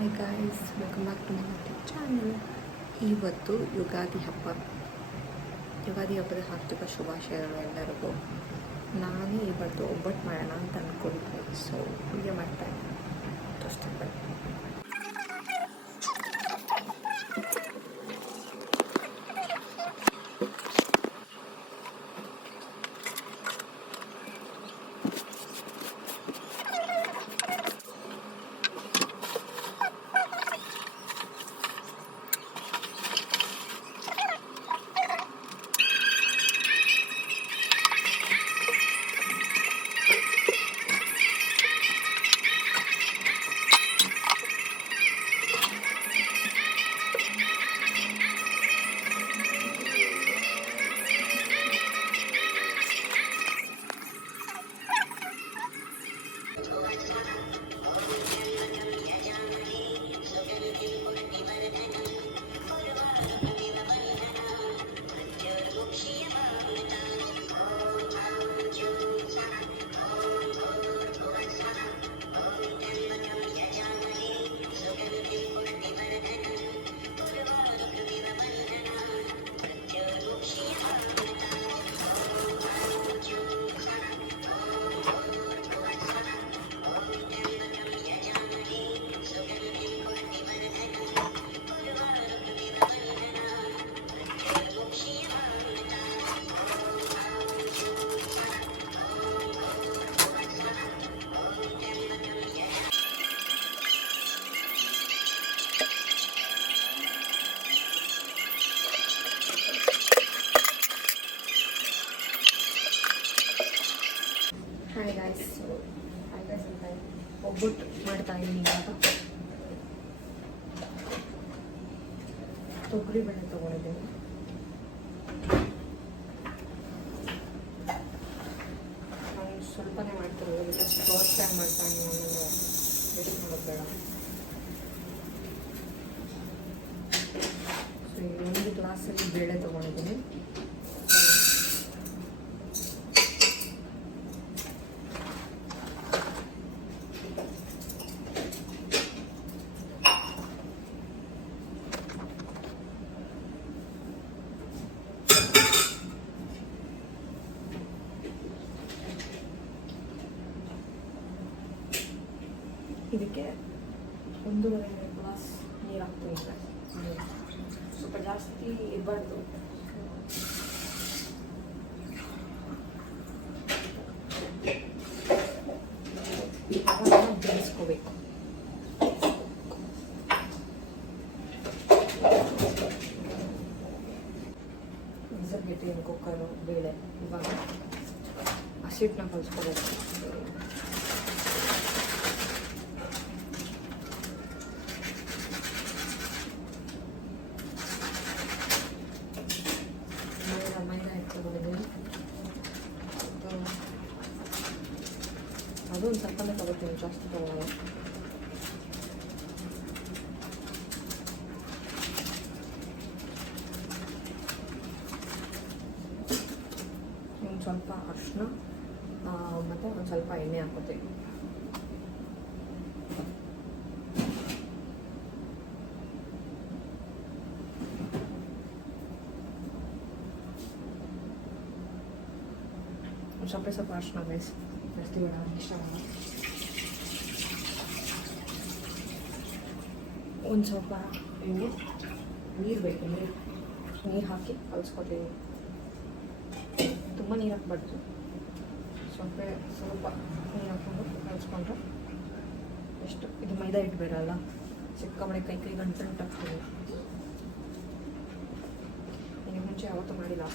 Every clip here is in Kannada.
Hi guys, welcome back to my YouTube channel. ಇವತ್ತು ಯುಗಾದಿ ಹಬ್ಬದ ಹಾರ್ದಿಕ ಶುಭಾಶಯಗಳು ಎಲ್ಲರಿಗೂ. ನಾನೇ ಇವತ್ತು ಒಬ್ಬಟ್ಟು ಮಾಡೋಣ ಅಂತ ಅಂದ್ಕೊಂಡಿದ್ದೆ, ಸೊ ಹೀಗೆ ಮಾಡ್ತಾಯಿದ್ದೀನಿ. ಹಾಯ್ ಗಾಯ್ಸ್, ಅಂತ ಒಬ್ಬಟ್ಟು ಮಾಡ್ತಾ ಇದ್ದೀನಿ. ಇವಾಗ ತೊಗರಿ ಬೇಳೆ ತೊಗೊಂಡಿದ್ದೀನಿ. ನಾನು ಸ್ವಲ್ಪನೇ ಮಾಡ್ತಿರೋದು, ಜಸ್ಟ್ ಫಸ್ಟ್ ಟೈಮ್ ಮಾಡ್ತಾ ಇದ್ದೀನಿ. ಆಮೇಲೆ ವೇಸ್ಟ್ ಮಾಡೋದು ಬೇಡ. ಸೊ ಈಗ ಒಂದು ಗ್ಲಾಸಲ್ಲಿ ಬೇಳೆ ತೊಗೊಂಡಿದ್ದೀನಿ. ಇದಕ್ಕೆ 1.5 ಗ್ಲಾಸ್ ನೀರು ಹಾಕ್ತೀನಿ. ಸ್ವಲ್ಪ ಜಾಸ್ತಿ ಇರಬಾರ್ದು. ಬೇಯಿಸ್ಕೋಬೇಕು. ಬಿಸಿಲ್ಗಿಟ್ಟಿದ್ದೀನಿ ಕುಕ್ಕರು ಬೇಳೆ. ಇವಾಗ ಹಸಿಟ್ಟನ್ನ ಕಲಿಸ್ಕೋಬೇಕು. ಅದು ಒಂದು ಸ್ವಲ್ಪನೇ ತಗೋತೀನಿ, ಜಾಸ್ತಿ ತಗೊಳ್ಳಲ್ಲ. ಒಂದು ಸ್ವಲ್ಪ ಅರಿಶಿನ ಮತ್ತು ಒಂದು ಸ್ವಲ್ಪ ಎಣ್ಣೆ ಹಾಕೋತೀನಿ. ಸ್ವಲ್ಪ ಅರಿಶಿನ ಬೇಯಿಸಿ ಜಾಸ್ತಿ ಬೇಡ, ಇಷ್ಟ ಆಗಲ್ಲ. ಒಂದು ಸ್ವಲ್ಪ ನೀರು ಬೇಕು. ನೀರು ಹಾಕಿ ಕಲಿಸ್ಕೊತೀವಿ. ತುಂಬ ನೀರು ಹಾಕ್ಬಾರ್ದು, ಸ್ವಲ್ಪ ನೀರು ಹಾಕ್ಕೊಂಡು ಕಲಿಸ್ಕೊಂಡ್ರೆ ಎಷ್ಟು. ಇದು ಮೈದಾ ಹಿಟ್ಟು ಬೇಡಲ್ಲ, ಸಿಕ್ಕಾಬಳೆ ಕೈ ಗಂಟು ಹಾಕ್ತೀವಿ. ನಿಮಗೆ ಮುಂಚೆ ಯಾವತ್ತೂ ಮಾಡಿಲ್ಲ,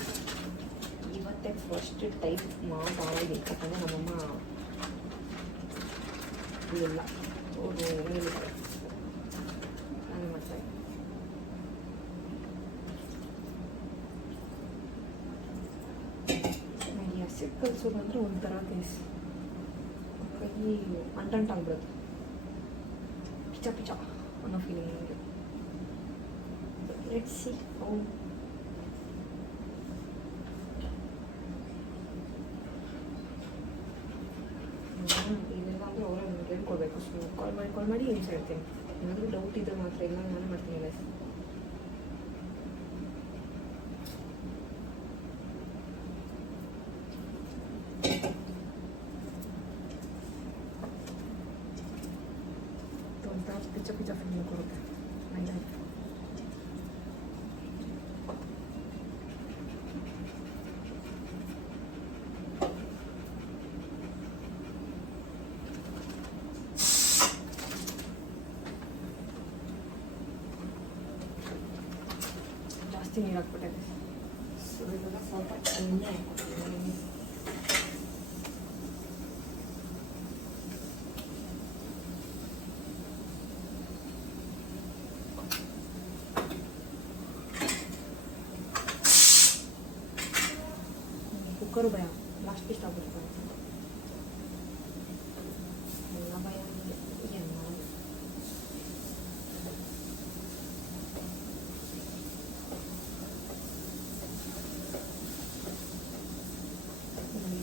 ಇವತ್ತೇ ಫಸ್ಟ್ ಟೈಪ್ ಮಾಡಿದೆ. ಯಾಕಂದರೆ ನಮ್ಮಮ್ಮ ಇಲ್ಲ ಹೇಳಿದ್ದಾರೆ, ನಾನು ಮಾಡ್ತಾ ಇದ್ದೀನಿ. ನನಗೆ ಹಸಿಟ್ಟು ಕಲಿಸೋದು ಅಂದರೆ ಒಂಥರ ಕೇಸ್, ಕೈ ಅಂಟಾಗ್ಬಿಡುತ್ತೆ, ಪಿಚ ಪಿಚ ಅನ್ನೋ ಫೀಲಿಂಗ್ ನನಗೆ. Let's see how. ಇದೆಲ್ಲ ಅಂದರೆ ಅವರೇ ಹೇಳ್ಕೊಡ್ಬೇಕು. ಕಾಲ್ ಮಾಡಿ ಹಿಂಸೆ ಹೇಳ್ತೀನಿ. ಏನಾದರೂ ಡೌಟ್ ಇದ್ದರೆ ಮಾತ್ರ ಇಲ್ಲ ನಾನು ಮಾಡ್ತೀನಿ ಗೈಸ್. ಪಿಚ್ಚ ಪಿಚ್ಚ ಫಿಲ್ಮ್ ಕೊಡುತ್ತೆ ಮೈದಾ ಹಿಟ್ಟು. ಜಾಸ್ತಿ ನೀರು ಹಾಕ್ಬಿಟ್ಟಿದೆ. ಸೊ ಇವಾಗ ಸ್ವಲ್ಪ ಎಣ್ಣೆ ಹಾಕ್ಬಿಟ್ಟಿದ್ದೀನಿ. ಕುಕ್ಕರು ಭಯ ಲಾಸ್ಟ್ ಇಷ್ಟ ಆಗ್ಬಿಡ್ತಾರೆ ಎಲ್ಲ ಭಯ ಏನು ಮಾಡೋದು.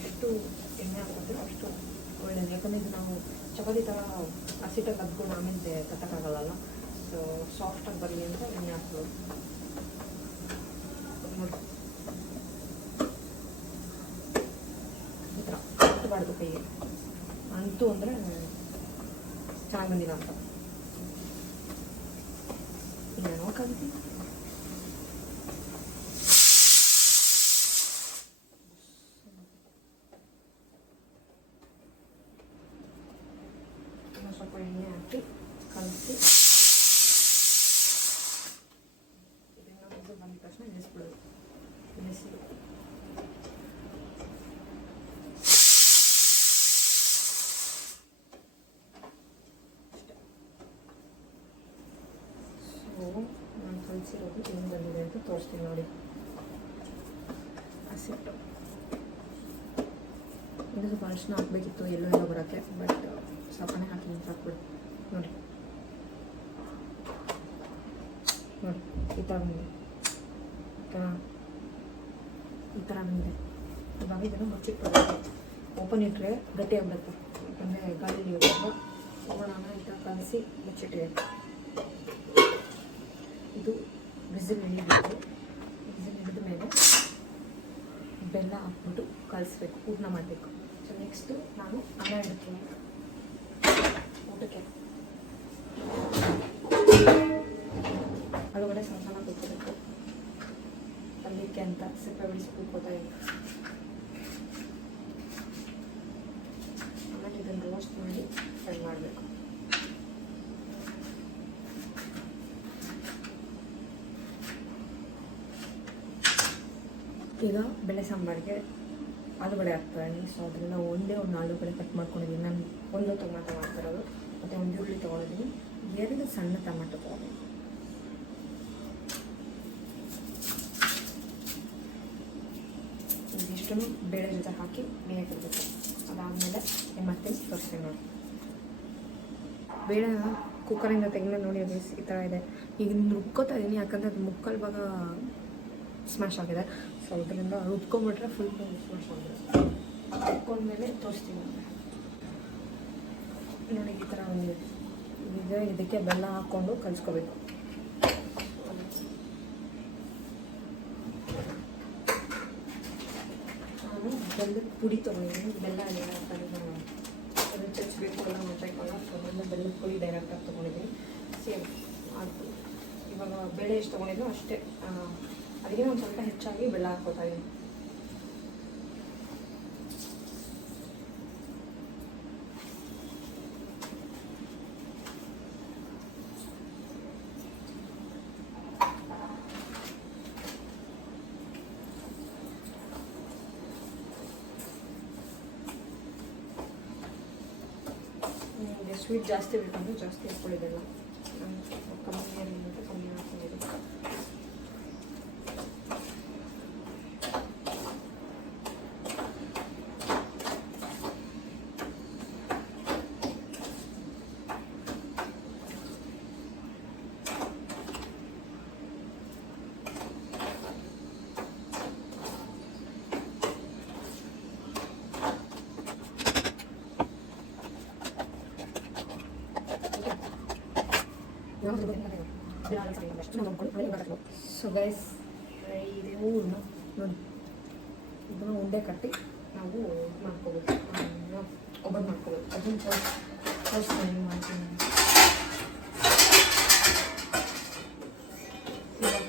ಎಷ್ಟು ಎಣ್ಣೆ ಹಾಕೋತೀವಿ ಅಷ್ಟು ಒಳ್ಳೆಯದು. ಯಾಕಂದರೆ ಇದು ನಾವು ಚಪಾತಿ ಥರ ಹಸಿಟಾಗಿ ಕದ್ಕೊಂಡು ಆಮೇಲೆ ತಟ್ಟಕ್ಕಾಗಲ್ಲ. ಸೊ ಸಾಫ್ಟಾಗಿ ಬರಲಿ ಅಂತ ಎಣ್ಣೆ ಹಾಕ್ಬೋದು. ನೋಡಿ ಈ ಥರ ಕಟ್ಟಬಾರ್ದು ಕೈಗೆ ಅಂತೂ ಅಂದರೆ ಚೆನ್ನಾಗಿ ಬಂದಿಲ್ಲ ಅಂತ ಇನ್ನೇನೋ ಕಲಿತಿ. ಸ್ವಲ್ಪ ಎಣ್ಣೆ ಹಾಕಿ ಕಲಸಿ ಇದನ್ನು ಬಂದ ತಕ್ಷಣ ನಿಲ್ಲಿಸ್ಬಿಡೋದು. ನಿಲ್ಲಿಸಿ ನಾನು ಕಲಿಸಿರೋದು ಏನು ಬಂದಿದೆ ಅಂತ ತೋರಿಸ್ತೀನಿ ನೋಡಿ. ಹಸಿಟ್ಟು ಇದು ಸ್ವಲ್ಪ ಅರಿಶಿನ ಹಾಕಬೇಕಿತ್ತು ಎಲ್ಲೋ ಬರೋಕ್ಕೆ, ಬಟ್ ಸ್ವಲ್ಪನೇ ಹಾಕಿ ಹಾಕ್ಬಿಡು. ನೋಡಿ ನೋಡಿ ಈ ಥರ ಬಂದಿದೆ. ಈ ಥರ ಬಂದಿದೆ. ಇವಾಗ ಇದನ್ನು ಮುಚ್ಚಿಟ್ಬಿಡೋದು. ಓಪನ್ ಇಟ್ಟರೆ ಗಟ್ಟಿ ಆಗ್ಬಿಡುತ್ತೆ. ಯಾಕಂದರೆ ಗಾಳಿಲಿ ಇವಾಗ ಹೋಗೋಣ ಈ ಥರ ಕಲಸಿ ಮುಚ್ಚಿಟ್ಟಿದೆ. ಇದು ಬಿಸಿಲು ಹಿಡಿಬೇಕು. ಬಿಸಿಲು ಹಿಡಿದ ಮೇಲೆ ಬೆಲ್ಲ ಹಾಕ್ಬಿಟ್ಟು ಕಲಿಸ್ಬೇಕು, ಊಟನ ಮಾಡಬೇಕು. ಸೊ ನೆಕ್ಸ್ಟು ನಾನು ಅನ್ನ ಇಡ್ತೀನಿ ಊಟಕ್ಕೆ. ಒಳಗಡೆ ಸಣ್ಣ ಸಣ್ಣ ಕೂತ್ಕೋಬೇಕು. ಪಲ್ಯಕ್ಕೆ ಅಂತ ಸಿಪ್ಪೆ ಬಿಡಿಸಿ ಕೂತ್ಕೋತಾ ಇದೆ. ಆಮೇಲೆ ಇದನ್ನು ರೋಸ್ಟ್ ಮಾಡಿ ಫ್ರೈ ಮಾಡಬೇಕು. ಈಗ ಬೇಳೆ ಸಾಂಬಾರಿಗೆ ಆಲೂಗಡ್ಡೆ ಹಾಕ್ತಾರೆ. ಸೊ ಅದರಿಂದ ಒಂದೇ ಒಂದು ಆಲೂಗಡ್ಡೆ ಕಟ್ ಮಾಡ್ಕೊಂಡಿದ್ದೀನಿ. ನಾನು ಒಂದು ಟೊಮಾಟೊ ಮಾಡ್ತಿರೋದು ಮತ್ತು ಒಂದು ಈರುಳ್ಳಿ ತೊಗೊಂಡಿದ್ದೀನಿ. 2 ಸಣ್ಣ ಟೊಮಾಟೊ ತೊಗೊಂಡಿದ್ದೀನಿ. ಇದಿಷ್ಟನ್ನು ಬೇಳೆ ಜೊತೆ ಹಾಕಿ ಬೇಯಕ್ಕೆ ಇಡಬೇಕು. ಅದಾದಮೇಲೆ ಏನು ಮಾಡ್ತೀನಿ ತೋರಿಸ್ತೀನಿ ನೋಡಿ. ಬೇಳೆ ಕುಕ್ಕರಿಂದ ತೆಗೆದ್ಮೇಲೆ ನೋಡಿ ಅದು ಈ ಥರ ಇದೆ. ಈಗ ರುಬ್ಕೋತಾ ಇದ್ದೀನಿ, ಯಾಕಂದರೆ ಅದು ಮುಕ್ಕಲ್ ಭಾಗ ಸ್ಮ್ಯಾಶ್ ಆಗಿದೆ. ಸೊ ಅದರಿಂದ ರುಬ್ಕೊಂಡ್ಬಿಟ್ರೆ ಫುಲ್ ಸ್ಮ್ಯಾಶ್ ಆಗಿದೆ. ರುಬ್ಕೊಂಡ್ಮೇಲೆ ತೋರಿಸ್ತೀನಿ ನೋಡಿ. ಈ ಥರ ಒಂದು ಇದೆ. ಇದಕ್ಕೆ ಬೆಲ್ಲ ಹಾಕ್ಕೊಂಡು ಕಲಿಸ್ಕೋಬೇಕು. ನಾನು ಬೆಲ್ಲದ ಪುಡಿ ತೊಗೊಂಡಿದ್ದೀನಿ. ಬೆಲ್ಲ ಎಲ್ಲ ಅದನ್ನು ಚಚ್ಚಬೇಕು ಎಲ್ಲ ಮುಚ್ಚಾಕಲ್ಲ. ಸೊ ನಾನು ಬೆಲ್ಲದ ಪುಡಿ ಡೈರೆಕ್ಟಾಗಿ ತೊಗೊಂಡಿದ್ದೀನಿ. ಸೇಮ್ ಅದು ಇವಾಗ ಬೇಳೆ ಎಷ್ಟು ತೊಗೊಂಡಿದ್ದು ಅಷ್ಟೇ. ಅದಕ್ಕೆ ಒಂದು ಸ್ವಲ್ಪ ಹೆಚ್ಚಾಗಿ ಬೆಲ್ಲ ಹಾಕ್ಕೋತಾ ಇದ್ದೀನಿ. ನಿಮಗೆ ಸ್ವೀಟ್ ಜಾಸ್ತಿ ಬೇಕಂದ್ರೆ ಜಾಸ್ತಿ ಹಾಕ್ಕೊಳ್ಳಿದೆಲ್ಲ. ಕಮ್ಮಿ ಅಂತ ಕಮ್ಮಿ ಹಾಕ್ಕೊಂಡಿದ್ದೀನಿ. ಸೊ ಗೈಸ್ ಇದೆ ಊರನ್ನ ನೋಡಿ, ಇದನ್ನು ಉಂಡೆ ಕಟ್ಟಿ ನಾವು ಮಾಡ್ಕೋಬೋದು, ಒಬ್ಬರು ಮಾಡ್ಕೋಬೋದು. ಅದನ್ನು ತೋರಿಸ್ತೀನಿ ಮಾಡ್ತೀನಿ. ಇವಾಗ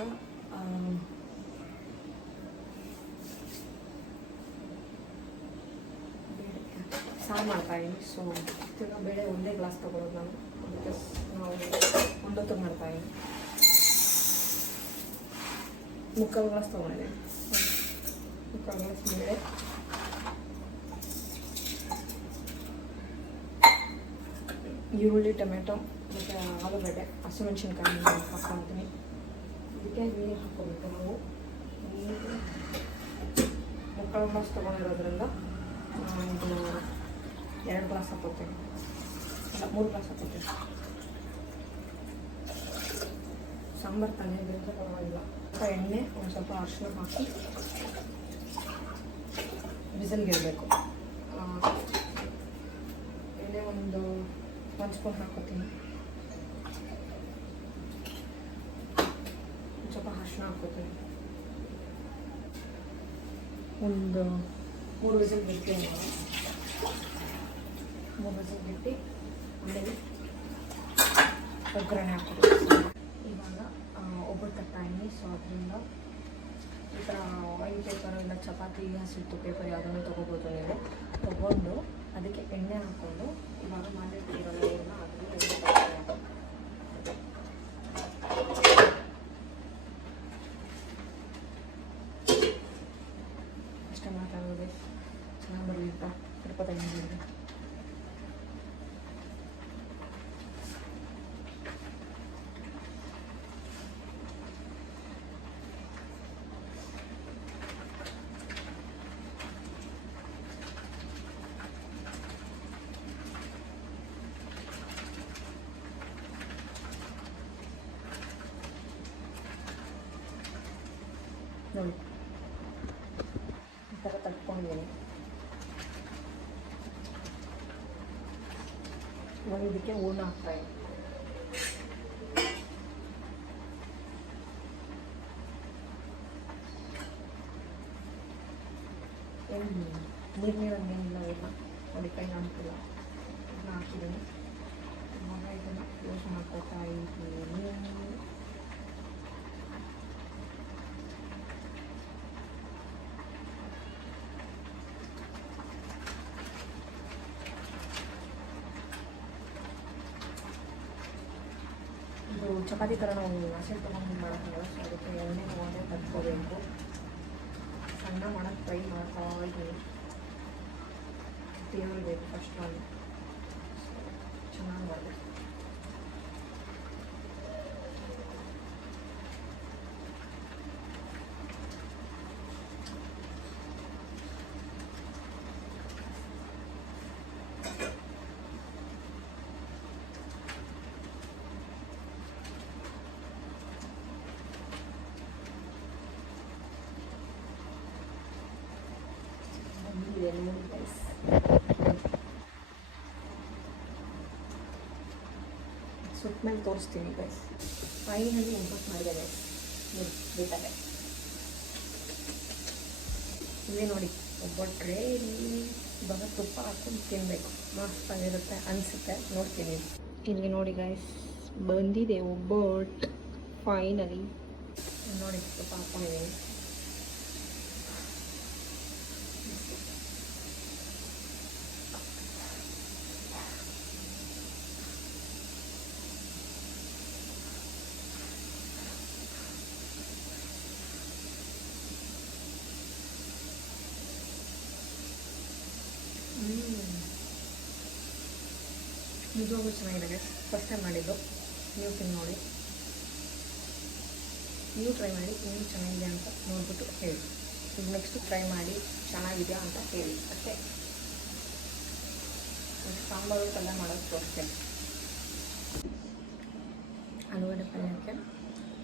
ಸಾರು ಮಾಡ್ತಾಯಿದ್ದೀನಿ. ಸೊ ತಿರ್ಗಾ ಬೇಳೆ ಒಂದೇ ಗ್ಲಾಸ್ ತೊಗೊಳೋದು ನಾನು, ಬಿಕಾಸ್ ನಾವು ಒಂದೊತ್ತು ಮಾಡ್ತಾಯಿದ್ದೀನಿ. ಮುಕ್ಕಾಲು ಗ್ಲಾಸ್ ತೊಗೊಂಡಿದ್ದೀನಿ. ಮುಕ್ಕಾಲು ಗ್ಲಾಸ್ ಬೇಳೆ, ಈರುಳ್ಳಿ, ಟೊಮೆಟೊ ಮತ್ತು ಆಲೂಗಡ್ಡೆ, ಹಸಿಮೆಣ್ಸಿನ್ಕಾಯಿ ಹಾಕ್ಕೊಳ್ತೀನಿ. ಇದಕ್ಕೆ ನೀರು ಹಾಕ್ಕೋಬೇಕು ನಾವು. ನೀರು ಮುಕ್ಕಾಲು ಗ್ಲಾಸ್ ತೊಗೊಂಡಿರೋದ್ರಿಂದ ಇದು 2 ಗ್ಲಾಸ್ ಹಾಕೋತೀನಿ, ಇಲ್ಲ 3 ಗ್ಲಾಸ್ ಹಾಕೋತೀನಿ. ಸಾಂಬಾರು ತಾನೇ ಬೇರೆ ಪರವಾಗಿಲ್ಲ. ಸ್ವಲ್ಪ ಎಣ್ಣೆ, ಒಂದು ಸ್ವಲ್ಪ ಅರಿಶಿನ ಹಾಕಿ ಬಿಸಿಲ್ಗೆ ಇಡಬೇಕು. ಎಣ್ಣೆ ಒಂದು ಸ್ಪೂನ್ ಹಾಕೋತೀನಿ, ಸ್ವಲ್ಪ ಅರಿಶಿನ ಹಾಕೋತೀನಿ. ಒಂದು 3 ವಿಸಿಲ್ ಬಿಡ್ತೀನಿ. 3 ವಿಸಿಲ್ ಬಿಟ್ಟು ಆಮೇಲೆ ಒಗ್ಗರಣೆ ಹಾಕೋದು. ಇವಾಗ ಒಬ್ಬಟ್ಟು ತಟ್ಟಾಯಿನಿ. ಸೊ ಅದರಿಂದ ಈ ಥರ ಆಯಿಲ್ ಪೇಪರ್ ಇಲ್ಲ ಚಪಾತಿ ಹಸಿಟ್ಟು ಪೇಪರ್ ಯಾವುದನ್ನು ತೊಗೋಬೋದು. ನೀವು ತೊಗೊಂಡು ಅದಕ್ಕೆ ಎಣ್ಣೆ ಹಾಕ್ಕೊಂಡು ಇವಾಗ ಮಾಡಿರ್ತೀರಲ್ಲ ಇವ್ರನ್ನ ಅದನ್ನು ಅಷ್ಟೇ ಮಾತಾಡೋದು. ಚೆನ್ನಾಗಿ ಬರಲಿ ಅಂತ ತಿರುಪತಿ ಬಂದಿದೆ. ನೋಡಿ ಈ ಥರ ತಟ್ಕೊಂಡಿದ್ದೀನಿ. ಇವಾಗ ಇದಕ್ಕೆ ಹೂರ್ಣ ಹಾಕ್ತಾಯಿದ್ದೀನಿ. ನೀರಿನಂಗೇನಿಲ್ಲ, ಇಲ್ಲ ನೋಡಿ ಕೈ ಕಾಣ್ತಿಲ್ಲ. ಇದನ್ನ ಹಾಕಿದ್ದೀನಿ. ಇವಾಗ ಇದನ್ನು ಯೂಸ್ ಮಾಡ್ಕೊತಾ ಇದ್ದೀನಿ. ಇದು ಚಪಾತಿ ಥರ ನಾವು ಹಸಿ ತೊಗೊಂಡು ಮಾಡೋಕ್ಕಲ್ಲ. ಸೊ ಅದಕ್ಕೆ ಎಣ್ಣೆ ತೊಗೊಂಡೆ ತಟ್ಕೋಬೇಕು. ಸಣ್ಣ ಮಾಡೋಕ್ಕೆ ಟ್ರೈ ಮಾಡ್ತಾ ಇದ್ದೀನಿ. ಬೇಕು ಫಸ್ಟ್ ನಾನು ಚೆನ್ನಾಗಿ ಮಾಡಬೇಕು. ಸುತ್ತ ಮೇಲೆ ತೋರಿಸ್ತೀನಿ ಗೈಸ್. ಫೈನಲಿ ಒಬ್ಬಟ್ಟು ಮಾಡಿದ್ದಾರೆ ಬೇಕಾದ್ರೆ. ಇದೇ ನೋಡಿ ಒಬ್ಬಟ್ಟು ರೆಡಿ. ಇವಾಗ ತುಪ್ಪ ಹಾಕೊಂಡು ತಿನ್ನಬೇಕು, ಮಸ್ತಾಗಿರುತ್ತೆ ಅನಿಸುತ್ತೆ. ನೋಡ್ತೀನಿ. ಇಲ್ಲಿ ನೋಡಿ ಗೈಸ್ ಬಂದಿದೆ ಒಬ್ಬಟ್ಟು ಫೈನಲಿ. ನೋಡಿ ತುಪ್ಪ ಹಾಕ್ಕೊಂಡಿದ್ದೀನಿ. ನಿಜವಾಗ್ಲೂ ಚೆನ್ನಾಗಿದೆ. ಫಸ್ಟ್ ಟೈಮ್ ಮಾಡಿದ್ದು. ನೀವು ತಿಂದು ನೋಡಿ, ನೀವು ಟ್ರೈ ಮಾಡಿ, ನೀವು ಚೆನ್ನಾಗಿದೆ ಅಂತ ನೋಡ್ಬಿಟ್ಟು ಹೇಳಿ. ಈಗ ನೆಕ್ಸ್ಟ್ ಟ್ರೈ ಮಾಡಿ ಚೆನ್ನಾಗಿದೆಯಾ ಅಂತ ಹೇಳಿ ಅಷ್ಟೇ. ಸಾಂಬಾರು ಪಲ್ಯ ಮಾಡೋದು ತೋರಿಸ್ತೇನೆ. ಆಲೂಗಡ್ಡೆ ಪಲ್ಯಕ್ಕೆ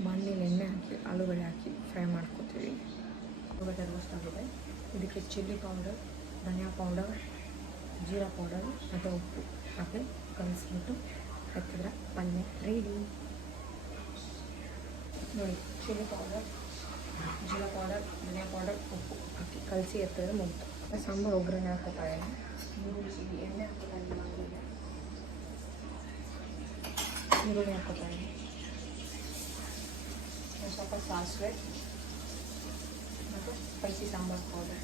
ಬಾಣಲೆಯಲ್ಲಿ ಎಣ್ಣೆ ಹಾಕಿ ಆಲೂಗಡ್ಡೆ ಹಾಕಿ ಫ್ರೈ ಮಾಡ್ಕೊತೀವಿ. ಆಲೂಗಡ್ಡೆ ರೋಸ್ಟ್ ಆಗಿದೆ. ಇದಕ್ಕೆ ಚಿಲ್ಲಿ ಪೌಡರ್, ಧನಿಯಾ ಪೌಡರ್, ಜೀರಾ ಪೌಡರ್ ಮತ್ತು ಉಪ್ಪು ಹಾಕಿ ಕಲಿಸ್ಬಿಟ್ಟು ಹಾಕಿದ್ರೆ ಪಲ್ಯ ರೆಡಿ. ನೋಡಿ ಚಿಲ್ಲಿ ಪೌಡರ್, ಜೀರಾ ಪೌಡರ್, ಧನಿಯಾ ಪೌಡರ್, ಉಪ್ಪು ಹಾಕಿ ಕಲಸಿ ಎತ್ತಿದ್ರೆ ಮುಗ್ದು. ಸಾಂಬಾರು ಒಗ್ಗರಣೆ ಹಾಕೋತಾ ಇದ್ದೀನಿ. ಈರುಳ್ಳಿ ಎಣ್ಣೆ ಹಾಕೋತಾ ಇದ್ದೀನಿ. ಈರುಳ್ಳಿ ಹಾಕೋತಾ ಇದ್ದೀನಿ. ಸ್ವಲ್ಪ ಸಾಸಿವೆ ಮತ್ತು ಸ್ಪೈಸಿ ಸಾಂಬಾರು ಪೌಡರ್.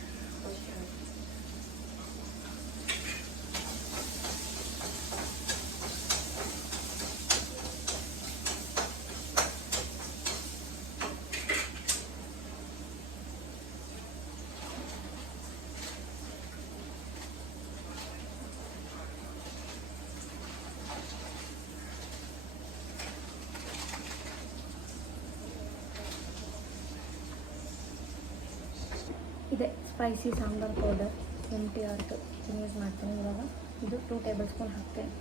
ಇದೆ spicy sambar powder MTR use ಮಾಡ್ತೀನಿ. ಇವಾಗ ಇದು 2 ಟೇಬಲ್ ಸ್ಪೂನ್ ಹಾಕ್ತೇನೆ.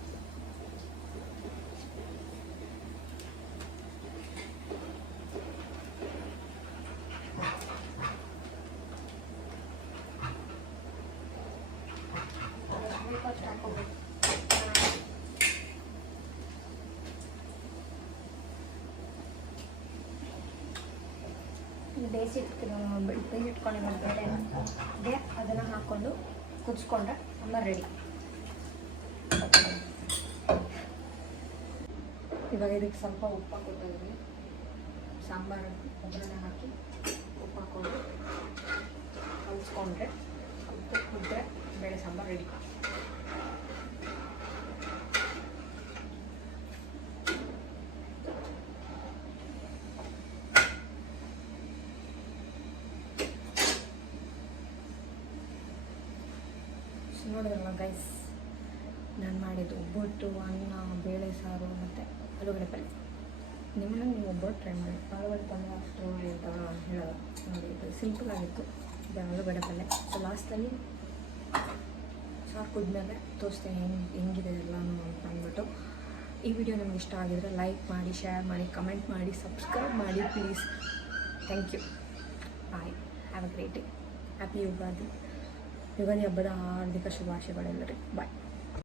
ಬೇಯಿಸಿಟ್ಕೊಂಡಿರೋ ಬೇಳೆ ಇದೆ, ಅದನ್ನು ಹಾಕ್ಕೊಂಡು ಕುದಿಸ್ಕೊಂಡ್ರೆ ಸಾಂಬಾರು ರೆಡಿ. ಇವಾಗ ಇದಕ್ಕೆ ಸ್ವಲ್ಪ ಉಪ್ಪು ಹಾಕೋತಾ ಇದ್ದೀನಿ. ಸಾಂಬಾರು ಒಗ್ಗರಣೆ ಹಾಕಿ ಉಪ್ಪು ಹಾಕ್ಕೊಂಡು ಕಲಿಸ್ಕೊಂಡ್ರೆ ಸ್ವಲ್ಪ ಕುದ್ರೆ ಬೇಳೆ ಸಾಂಬಾರು ರೆಡಿ. ನೋಡಿದ್ರಲ್ಲ ಗೈಸ್, ನಾನು ಮಾಡಿದ್ದು ಒಬ್ಬಟ್ಟು, ಅನ್ನ, ಬೇಳೆ ಸಾರು ಮತ್ತು ಆಲೂಗಡ್ಡೆ ಪಲ್ಯ. ನಿಮ್ಮನ್ನ ನೀವು ಒಬ್ಬಟ್ಟು ಟ್ರೈ ಮಾಡಿ. ಆಲೂಗಡ್ಡೆ ಪಲ್ಯ ಅಷ್ಟು ಅಂತ ಹೇಳೋಲ್ಲ. ನೋಡಿ, ಇದು ಸಿಂಪಲ್ ಆಗಿತ್ತು. ಇದು ಆಲೂಗಡ್ಡೆ ಪಲ್ಯ. ಸೊ ಲಾಸ್ಟಲ್ಲಿ ಸಾರು ಕುದ್ಮೇಲೆ ತೋರಿಸ್ತೇನೆ ಹೆಂಗಿದೆ ಎಲ್ಲನೂ ಅಂತ ಅಂದ್ಬಿಟ್ಟು. ಈ ವಿಡಿಯೋ ನಿಮ್ಗೆ ಇಷ್ಟ ಆಗಿದ್ರೆ ಲೈಕ್ ಮಾಡಿ, ಶೇರ್ ಮಾಡಿ, ಕಮೆಂಟ್ ಮಾಡಿ, ಸಬ್ಸ್ಕ್ರೈಬ್ ಮಾಡಿ please. Thank you. Bye. Have a great day. Happy Ugadi. Ugadi ಹಬ್ಬದ ಹಾರ್ದಿಕ ಶುಭಾಶಯಗಳೆಲ್ಲರಿಗೂ. ಬಾಯ್.